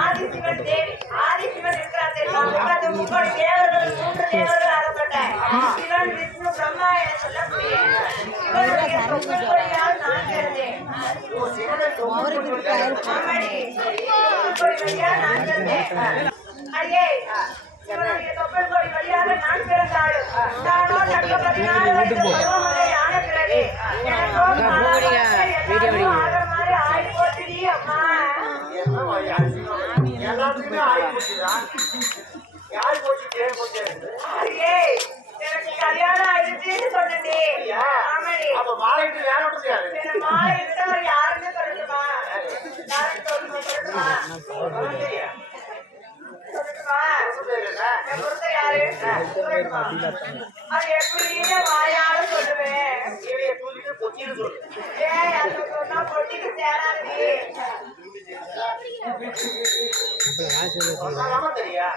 ஆதிசிவன் தேவி ஆதிசிவன் இருக்கிறார். முப்பது தேவர்கள் 3 தேவர்கள் ஆகப்பட்ட சிவன் விஷ்ணு பிரம்மா என சொல்லக்கூடிய சிவனுடைய தொப்புள்கொடியால் நான் பிறந்தேன். நான் பிறந்தேன். அடியே சிவனுடைய தொப்புள்கொடி வழியாக நான் பிறந்தாலும் நானோ தக்க 16 வயது பருவமழை ஆன பிறகு எல்லாத்துக்குமே யாரு போச்சு எனக்கு கல்யாணம் ஆயிடுச்சுன்னு சொன்னே. அப்ப மாலைட்டு வேற விட்டு மாலை விட்டவர் யாருன்னு சொல்லட்டுமா? யாருன்னு சொல்லட்டுமா? அது எப்படி வாயால சொல்லுவேன்? சொன்னா பொட்டிக்கு சேராது. தெரியா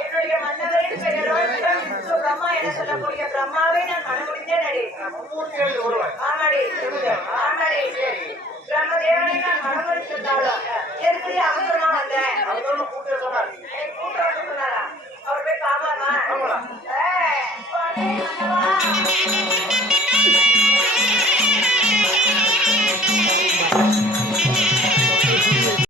என்னுடைய மன்னவரின் பெயரோடு பிரம்மா என சொல்லக்கூடிய பிரம்மாவை நான் மனமுடிந்தேன். அடி ஆமாடி ஆமாடி பிரம்மதேவனை நான் மனமுடித்திருந்தாலும் எதுக்கு அவசரமா வந்தேன்? கூட்டம் சொன்னாரா? அவர் போய் பாப்பாமா?